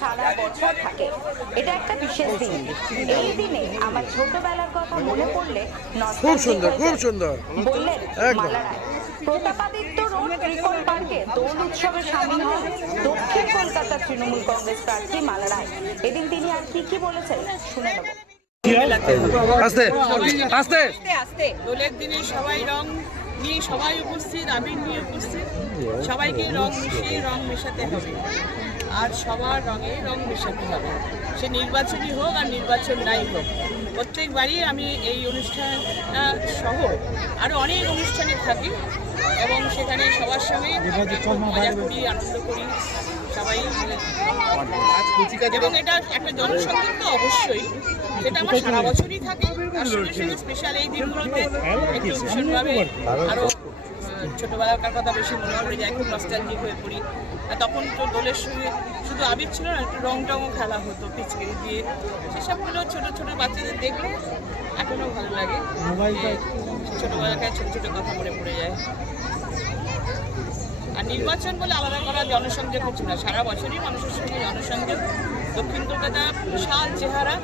সারা বছর থাকে। এটা একটা বিশেষ দিন। এই দিনে আমার ছোটবেলার কথা মনে পড়লে খুব সুন্দর, খুব সুন্দর বললেন মালা রায়। প্রতাপাদিত্য রোড ত্রিকোণ পার্কে দোল উৎসবে সামিল হন দক্ষিণ কলকাতার তৃণমূল কংগ্রেস প্রার্থী মালা রায়। এদিন তিনি আর কি বলেছেন শুনে নেব। আস্তে আস্তে আস্তে দোলের দিনে সবাই রং নিয়ে সবাই উপস্থিত, আবির নিয়ে উপস্থিত, সবাইকে রং মিশিয়ে রং মেশাতে হবে আর সবার রঙে রং মেশাতে হবে। সে নির্বাচনই হোক আর নির্বাচন নাই হোক, প্রত্যেকবারই আমি এই অনুষ্ঠানটা সহ আরও অনেক অনুষ্ঠানে থাকি এবং সেখানে সবার সঙ্গে মজা করি, আনন্দ করি সবাই। এবং এটা একটা জনসংযোগ তো অবশ্যই, সেটা আমার সারা বছরই থাকে। তার সঙ্গে সঙ্গে স্পেশাল এই দিনগুলোতে একটু ভীষণভাবে আরও ছোটোবেলাকার কথা বেশি মনে পড়ে যায়, খুব নস্টালজিক হয়ে পড়ি। আর তখন তো দোলের সঙ্গে শুধু আবির ছিল না, একটু রং টংও খেলা হতো পিচকারি দিয়ে। সেসবগুলো ছোটো ছোটো বাচ্চাদের দেখলে এখনও ভালো লাগে। ছোটোবেলাকার ছোটো ছোটো কথা মনে পড়ে যায়। আর নির্বাচন বলে আলাদা করা জনসংযোগ হচ্ছে না, সারা বছরই মানুষের সঙ্গে জনসংযোগ। দক্ষিণ কলকাতা বিশাল চেহারা,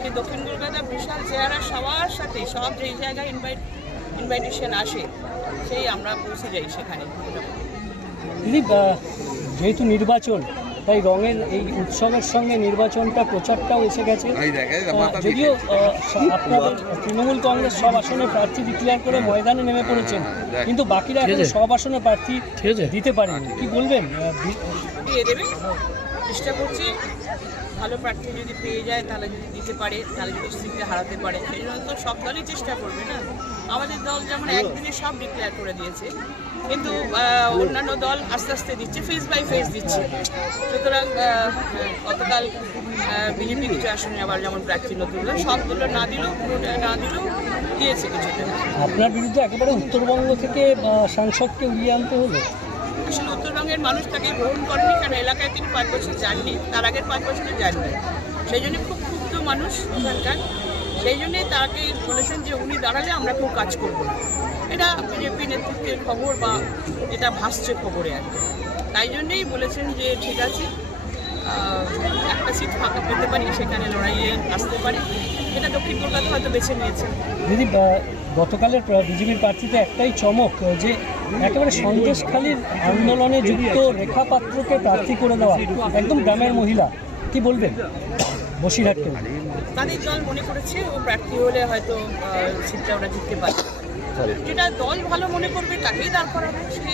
সেই দক্ষিণ কলকাতা বিশাল চেহারা সবার সাথে সব যেই জায়গায় ইনভাইটেশন আসে সেই আমরা পৌঁছে যাই সেখানে। দিদি, যেহেতু নির্বাচন, তাই রঙের এই উৎসবের সঙ্গে নির্বাচনটা প্রচারটাও এসে গেছে। যদিও আপনাদের তৃণমূল কংগ্রেস সব আসনে প্রার্থী ডিক্লেয়ার করে ময়দানে নেমে পড়েছেন, কিন্তু বাকিরা এখন সব আসনে প্রার্থী দিতে পারেনি। কি বলবেন? দিয়ে দেবে, চেষ্টা করছি। ভালো প্রার্থী যদি পেয়ে যায়, তাহলে যদি দিতে পারে, তাহলে যদি সিটে হারাতে পারে, সেই জন্য তো সব দলই চেষ্টা করবে না। আমাদের দল যেমন একদিনে সব ডিক্লেয়ার করে দিয়েছে, কিন্তু অন্যান্য দল আস্তে আস্তে দিচ্ছে, ফেজ বাই ফেজ দিচ্ছে। সুতরাং গতকাল বিজেপি কিছু আসনে আবার যেমন প্রার্থী নতুন সবগুলো না দিলেও, পুরোটা না দিলেও দিয়েছে কিছুটা। আপনার বিরুদ্ধে একেবারে উত্তরবঙ্গ থেকে সাংসদকে উড়িয়ে আনতে হলো। আসলে উত্তরবঙ্গের মানুষ তাকে গ্রহণ করেনি, কারণ এলাকায় তিনি 5 বছর যাননি, তার আগের 5 বছরে যাননি। সেই জন্য খুব ক্ষুব্ধ মানুষ ওখানকার। সেই জন্যে তাকে বলেছেন যে উনি দাঁড়ালে আমরা কেউ কাজ করবো না। এটা বিজেপি নেতৃত্বের খবর বা এটা ভাসছে খবরে আর কি। তাই জন্যেই বলেছেন যে ঠিক আছে, একটা সিট ফাঁকা পেতে পারি, সেখানে লড়াইয়ে আসতে পারি। এটা দক্ষিণ কলকাতা হয়তো বেছে নিয়েছে। দিদি, গতকালের বিজেপির প্রার্থীতে একটাই চমক, যে একেবারে সন্দেশখালীর আন্দোলনে যুক্ত রেখা পাত্রকে প্রার্থী করে দেওয়া, একদম গ্রামের মহিলা। কি বলবেন? বসিরহাটকে তাদের দল মনে করেছে ও প্রার্থী হলে হয়তো সিটটা ওরা জিততে পারে। যেটা দল ভালো মনে করবে তাকেই দাঁড় করাবে। সে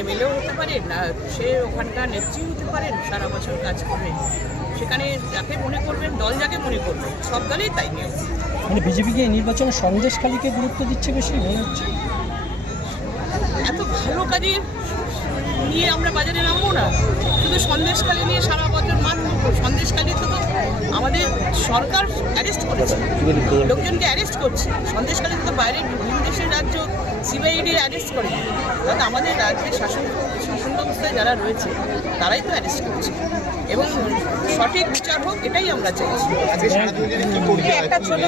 এমএলএও হতে পারে, না সে ওখানকার নেত্রী হতে পারেন, সারা বছর কাজ করবে। সেখানে যাকে মনে করবেন, দল যাকে মনে করবে, সব দলেই তাই নিয়ে। মানে বিজেপিকে এই নির্বাচনে সন্দেশখালীকে গুরুত্ব দিচ্ছে বেশি মনে হচ্ছে। এত ভালো কাজে নিয়ে আমরা বাজারে নামবো না, শুধু সন্দেশখালী নিয়ে সারা বছর মানব। সন্দেশখালী তো আমাদের সরকার অ্যারেস্ট করেছে, লোকজনকে অ্যারেস্ট করছে। সন্দেশখালী তো বাইরের বিভিন্ন দেশের রাজ্য সিবিআইডি অ্যারেস্ট করে, তাহলে আমাদের রাজ্যের শাসন ব্যবস্থায় যারা রয়েছে তারাই তো অ্যারেস্ট করছে। এবং সঠিক বিচার হোক, এটাই আমরা চাইছি। একটা ছোট